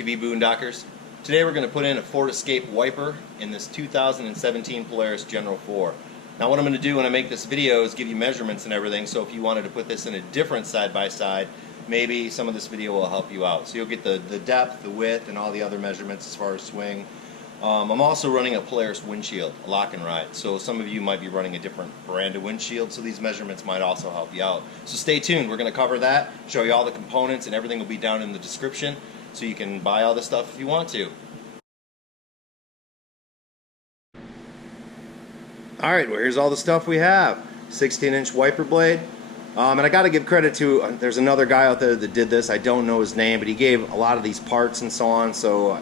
UTV Boondockers. Today we're going to put in a Ford Escape wiper in this 2017 Polaris General 4. Now what I'm going to do when I make this video is give you measurements and everything, so if you wanted to put this in a different side-by-side, maybe some of this video will help you out. So you'll get the depth, the width, and all the other measurements as far as swing. I'm also running a Polaris windshield, a lock and ride, so some of you might be running a different brand of windshield, so these measurements might also help you out. So stay tuned, we're going to cover that, show you all the components, and everything will be down in the description, so you can buy all this stuff if you want to. Alright, well here's all the stuff we have. 16-inch wiper blade. And I got to give credit to, there's another guy out there that did this, I don't know his name, but he gave a lot of these parts and so on, so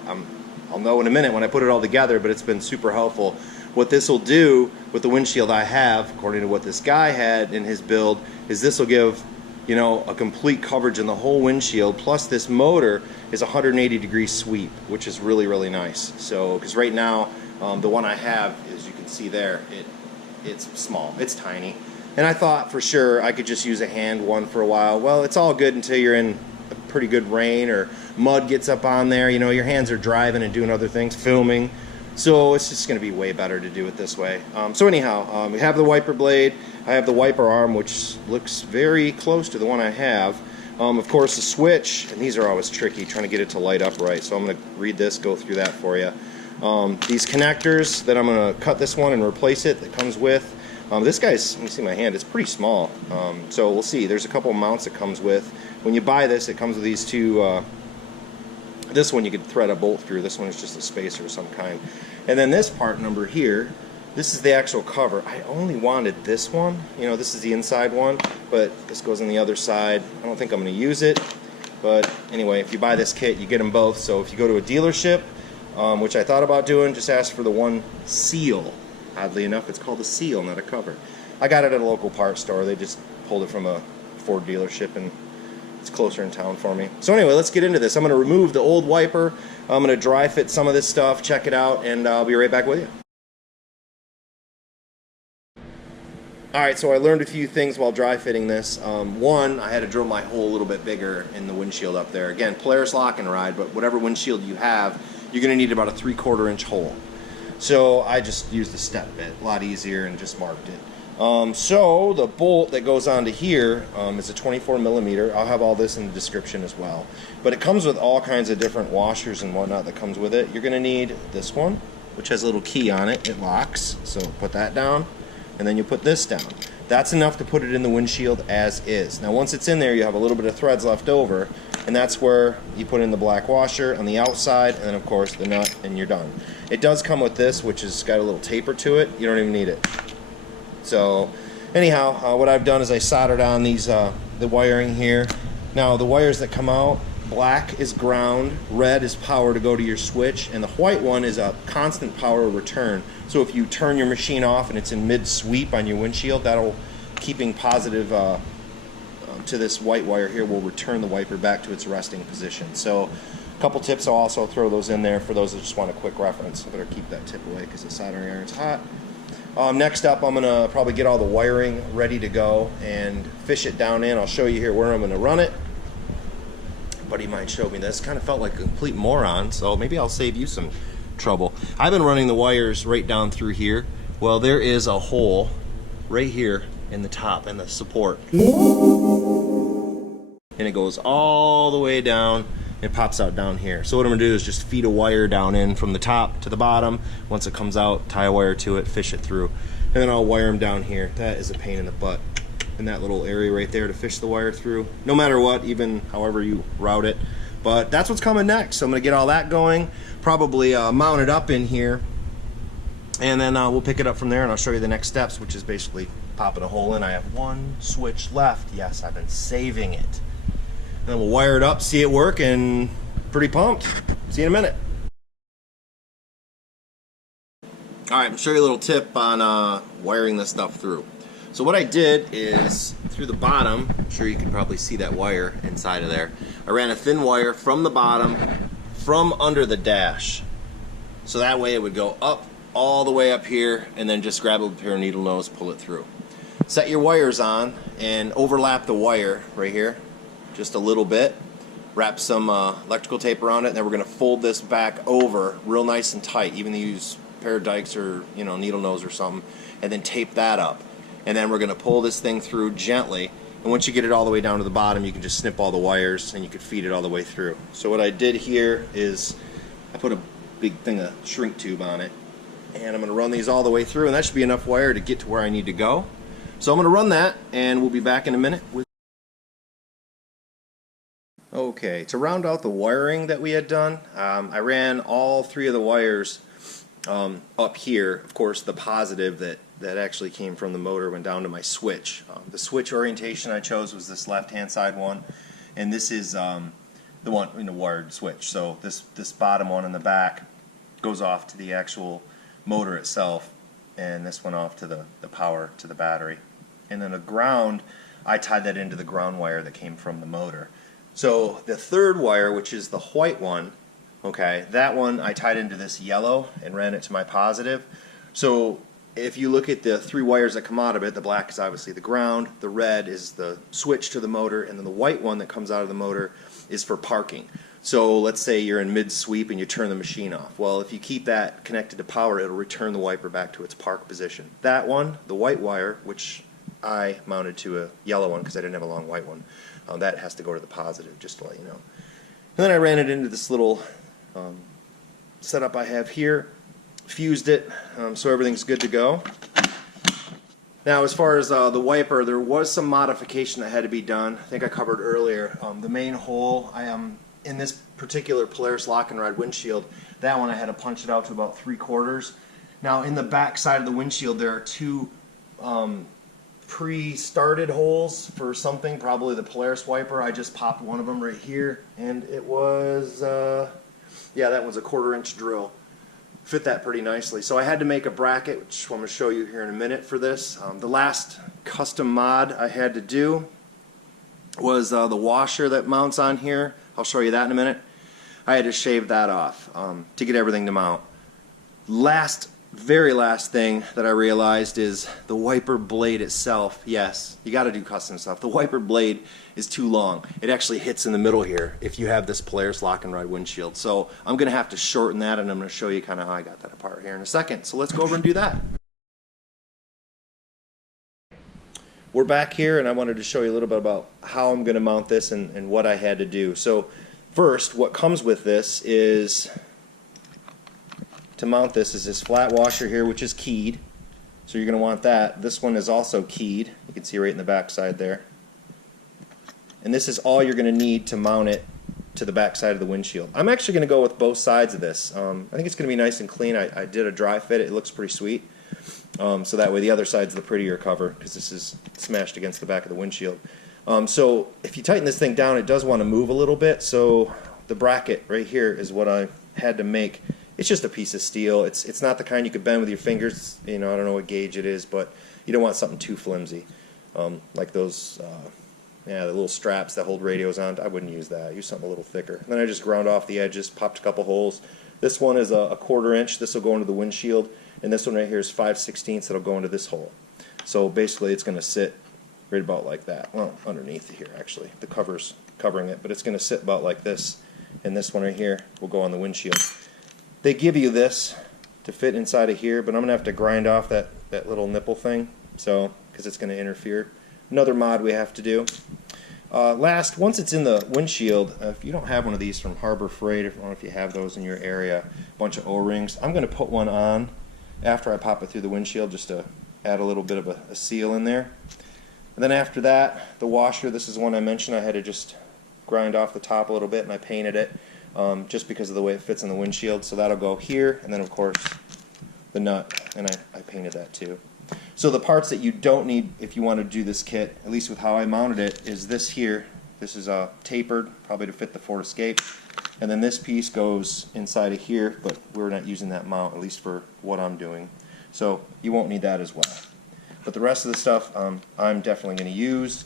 I'll know in a minute when I put it all together, but it's been super helpful. What this will do with the windshield I have, according to what this guy had in his build, is this will give, you know, a complete coverage in the whole windshield, plus this motor is 180-degree sweep, which is really, really nice. So, because right now, the one I have, as you can see there, it's small, it's tiny. And I thought for sure I could just use a hand one for a while. Well, it's all good until you're in a pretty good rain or mud gets up on there, you know, your hands are driving and doing other things, filming, so it's just going to be way better to do it this way. So anyhow, we have the wiper blade, I have the wiper arm, which looks very close to the one I have. Of course the switch, and these are always tricky, trying to get it to light up right, so I'm going to read this, go through that for you. These connectors that I'm going to cut this one and replace it that comes with. This guy's, let me see my hand, it's pretty small, so we'll see. There's a couple mounts it comes with. When you buy this, it comes with these two, this one you could thread a bolt through, this one is just a spacer of some kind. And then this part number here, this is the actual cover. I only wanted this one, you know, this is the inside one, but this goes on the other side. I don't think I'm going to use it, but anyway, if you buy this kit, you get them both. So if you go to a dealership, which I thought about doing, just ask for the one seal. Oddly enough, it's called a seal, not a cover. I got it at a local parts store. They just pulled it from a Ford dealership, and it's closer in town for me. So anyway, let's get into this. I'm going to remove the old wiper. I'm going to dry fit some of this stuff, check it out, and I'll be right back with you. Alright, so I learned a few things while dry fitting this. One, I had to drill my hole a little bit bigger in the windshield up there. Again, Polaris lock and ride, but whatever windshield you have, you're going to need about a 3/4 inch hole. So I just used the step bit, a lot easier, and just marked it. So the bolt that goes onto here is a 24mm. I'll have all this in the description as well. But it comes with all kinds of different washers and whatnot that comes with it. You're going to need this one, which has a little key on it. It locks, so put that down, and then you put this down. That's enough to put it in the windshield as is. Now once it's in there, you have a little bit of threads left over, and that's where you put in the black washer on the outside, and then of course the nut, and you're done. It does come with this, which has got a little taper to it. You don't even need it. So anyhow, what I've done is I soldered on these the wiring here. Now the wires that come out, black is ground, red is power to go to your switch, and the white one is a constant power return. So if you turn your machine off and it's in mid sweep on your windshield, that'll keeping positive to this white wire here will return the wiper back to its resting position. So a couple tips, I'll also throw those in there for those that just want a quick reference. I better keep that tip away because the soldering iron's hot. Next up, I'm going to probably get all the wiring ready to go and fish it down in. I'll show you here where I'm going to run it. Buddy of mine showed me this. Kind of felt like a complete moron, so maybe I'll save you some trouble. I've been running the wires right down through here. Well, there is a hole right here in the top and the support. And it goes all the way down. It pops out down here. So what I'm going to do is just feed a wire down in from the top to the bottom. Once it comes out, tie a wire to it, fish it through. And then I'll wire them down here. That is a pain in the butt. In that little area right there to fish the wire through. No matter what, even however you route it. But that's what's coming next. So I'm going to get all that going. Probably mount it up in here. And then we'll pick it up from there, and I'll show you the next steps, which is basically popping a hole in. I have one switch left. Yes, I've been saving it. And then we'll wire it up, see it work, and pretty pumped. See you in a minute. Alright, I'll show you a little tip on wiring this stuff through. So what I did is, through the bottom, I'm sure you can probably see that wire inside of there. I ran a thin wire from the bottom, from under the dash. So that way it would go up, all the way up here, and then just grab a pair of needle nose, pull it through. Set your wires on, and overlap the wire right here, just a little bit. wrap some electrical tape around it, and then we're going to fold this back over real nice and tight, even to use a pair of dikes or needle nose or something, and then tape that up. And then we're going to pull this thing through gently, and once you get it all the way down to the bottom, you can just snip all the wires and you can feed it all the way through. So what I did here is I put a big thing of shrink tube on it, and I'm going to run these all the way through, and that should be enough wire to get to where I need to go. So I'm going to run that, and we'll be back in a minute with. Okay, to round out the wiring that we had done, I ran all 3 of the wires up here. Of course, the positive that actually came from the motor went down to my switch. The switch orientation I chose was this left-hand side one, and this is the one in the wired switch. So this bottom one in the back goes off to the actual motor itself, and this one off to the power to the battery. And then the ground, I tied that into the ground wire that came from the motor. So the third wire, which is the white one, okay, that one I tied into this yellow and ran it to my positive. So if you look at the 3 wires that come out of it, the black is obviously the ground, the red is the switch to the motor, and then the white one that comes out of the motor is for parking. So let's say you're in mid-sweep and you turn the machine off. Well, if you keep that connected to power, it'll return the wiper back to its park position. That one, the white wire, which I mounted to a yellow one because I didn't have a long white one, that has to go to the positive, just to let you know. And then I ran it into this little setup I have here, fused it, so everything's good to go. Now, as far as the wiper, there was some modification that had to be done. I think I covered earlier. The main hole, I am in this particular Polaris lock and ride windshield. That one I had to punch it out to about 3/4. Now, in the back side of the windshield, there are 2 pre-started holes for something, probably the Polaris wiper. I just popped one of them right here, and it was, yeah, that was a 1/4-inch drill. Fit that pretty nicely. So I had to make a bracket, which I'm going to show you here in a minute for this. The last custom mod I had to do was the washer that mounts on here. I'll show you that in a minute. I had to shave that off to get everything to mount. Very last thing that I realized is the wiper blade itself. Yes, you got to do custom stuff. The wiper blade is too long. It actually hits in the middle here if you have this Polaris lock and ride windshield. So I'm going to have to shorten that, and I'm going to show you kind of how I got that apart here in a second. So let's go over and do that. We're back here, and I wanted to show you a little bit about how I'm going to mount this and what I had to do. So first, what comes with this is, to mount this, is this flat washer here, which is keyed. So you're going to want that. This one is also keyed. You can see right in the back side there. And this is all you're going to need to mount it to the back side of the windshield. I'm actually going to go with both sides of this. I think it's going to be nice and clean. I did a dry fit. It looks pretty sweet. So that way the other side's the prettier cover, because this is smashed against the back of the windshield. So if you tighten this thing down, it does want to move a little bit. So the bracket right here is what I had to make. It's just a piece of steel. It's not the kind you could bend with your fingers. I don't know what gauge it is, but you don't want something too flimsy. Like those, the little straps that hold radios on. I wouldn't use that. Use something a little thicker. And then I just ground off the edges, popped a couple holes. This one is a 1/4 inch. This will go into the windshield, and this one right here is 5/16. That'll go into this hole. So basically, it's going to sit right about like that. Well, underneath here actually. The cover's covering it, but it's going to sit about like this. And this one right here will go on the windshield. They give you this to fit inside of here, but I'm going to have to grind off that little nipple thing, so because it's going to interfere. Another mod we have to do. Once it's in the windshield, if you don't have one of these from Harbor Freight, I don't know if you have those in your area, a bunch of O-rings, I'm going to put one on after I pop it through the windshield just to add a little bit of a seal in there. And then after that, the washer, this is one I mentioned, I had to just grind off the top a little bit, and I painted it. Just because of the way it fits in the windshield. So that'll go here, and then of course the nut, and I painted that too. So the parts that you don't need if you want to do this kit, at least with how I mounted it, is this here. This is tapered, probably to fit the Ford Escape. And then this piece goes inside of here, but we're not using that mount, at least for what I'm doing. So you won't need that as well. But the rest of the stuff I'm definitely going to use.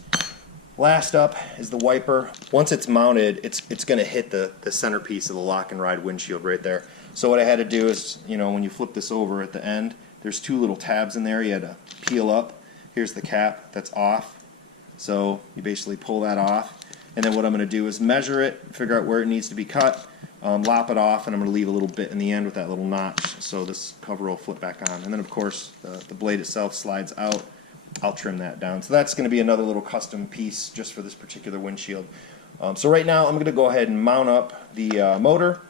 Last up is the wiper. Once it's mounted, it's going to hit the centerpiece of the lock and ride windshield right there. So what I had to do is, when you flip this over at the end, there's 2 little tabs in there you had to peel up. Here's the cap that's off. So you basically pull that off, And then what I'm going to do is measure it, figure out where it needs to be cut, lop it off, and I'm going to leave a little bit in the end with that little notch so this cover will flip back on. And then of course the blade itself slides out. I'll trim that down. So that's going to be another little custom piece just for this particular windshield. So right now I'm going to go ahead and mount up the motor,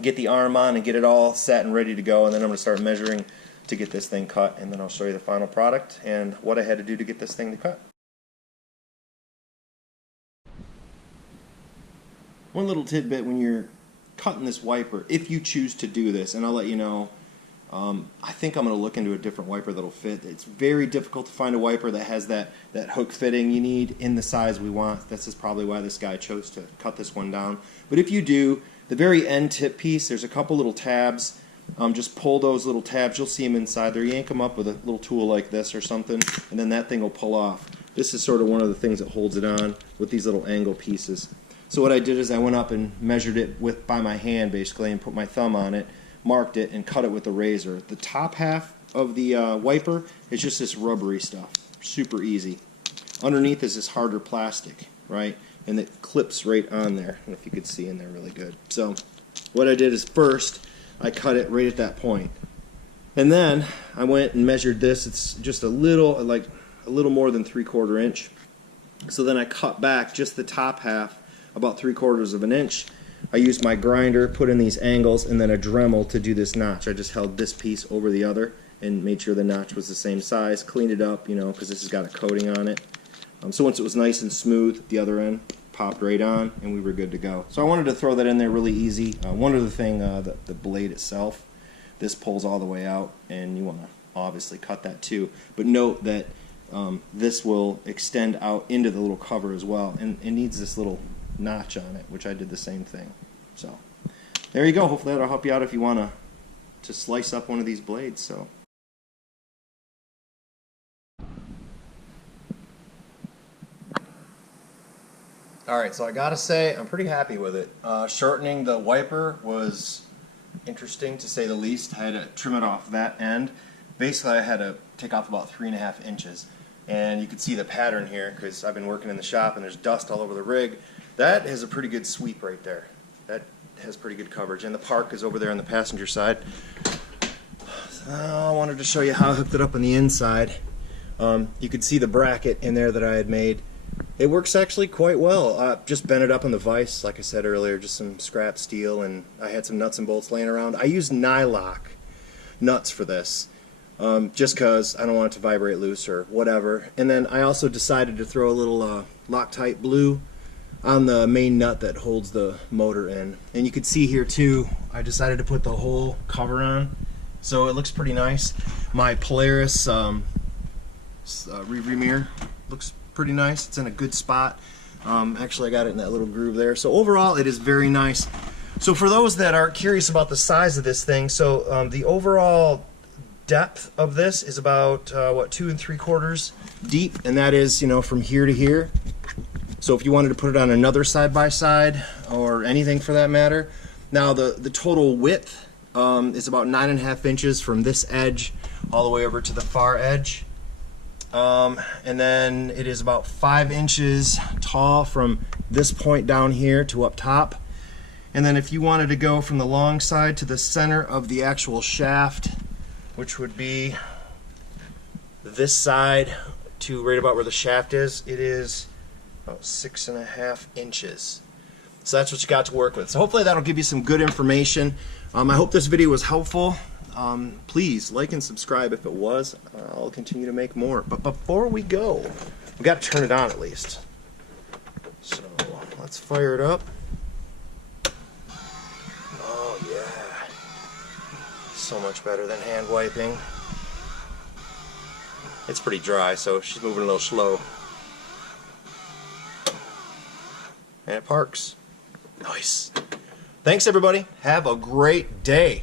get the arm on and get it all set and ready to go, and then I'm going to start measuring to get this thing cut, and then I'll show you the final product and what I had to do to get this thing to cut. One little tidbit when you're cutting this wiper, if you choose to do this, and I'll let you know, I think I'm going to look into a different wiper that'll fit. It's very difficult to find a wiper that has that hook fitting you need in the size we want. This is probably why this guy chose to cut this one down. But if you do, the very end tip piece, there's a couple little tabs. Just pull those little tabs. You'll see them inside there. Yank them up with a little tool like this or something, and then that thing will pull off. This is sort of one of the things that holds it on with these little angle pieces. So what I did is I went up and measured it by my hand basically and put my thumb on it, marked it, and cut it with a razor. The top half of the wiper is just this rubbery stuff. Super easy. Underneath is this harder plastic, right? And it clips right on there. I don't know if you could see in there really good. So what I did is first I cut it right at that point. And then I went and measured this. It's just a little more than 3/4 inch. So then I cut back just the top half about 3/4 of an inch. I used my grinder, put in these angles, and then a Dremel to do this notch. I just held this piece over the other and made sure the notch was the same size, cleaned it up, you know, because this has got a coating on it. So once it was nice and smooth, the other end popped right on, and we were good to go. So I wanted to throw that in there really easy. One other thing, the blade itself, this pulls all the way out, and you want to obviously cut that too. But note that this will extend out into the little cover as well, and it needs this little notch on it, which I did the same thing. So there you go. Hopefully that'll help you out if you want to slice up one of these blades. So alright, so I gotta say I'm pretty happy with it. Shortening the wiper was interesting to say the least. I had to trim it off that end. Basically I had to take off about 3.5 inches, and you can see the pattern here because I've been working in the shop and there's dust all over the rig. That has a pretty good sweep right there. That has pretty good coverage, and the park is over there on the passenger side. So I wanted to show you how I hooked it up on the inside. You could see the bracket in there that I had made. It works actually quite well. Just bent it up on the vise, like I said earlier, just some scrap steel, and I had some nuts and bolts laying around. I used Nylock nuts for this, just because I don't want it to vibrate loose or whatever. And then I also decided to throw a little Loctite blue on the main nut that holds the motor in. And you can see here too, I decided to put the whole cover on, so it looks pretty nice. My Polaris rearview mirror looks pretty nice. It's in a good spot. Actually I got it in that little groove there. So overall it is very nice. So for those that are curious about the size of this thing, so the overall depth of this is about what, 2 3/4 deep, and that is, you know, from here to here. So if you wanted to put it on another side-by-side or anything for that matter. Now the total width is about 9.5 inches from this edge all the way over to the far edge. And then it is about 5 inches tall from this point down here to up top. And then if you wanted to go from the long side to the center of the actual shaft, which would be this side to right about where the shaft is, it is about 6.5 inches. So that's what you got to work with. So hopefully that'll give you some good information. I hope this video was helpful. Please like and subscribe if it was. I'll continue to make more. But before we go, we got to turn it on at least. So let's fire it up. Oh yeah, so much better than hand wiping. It's pretty dry, so she's moving a little slow. And it parks. Nice. Thanks everybody. Have a great day.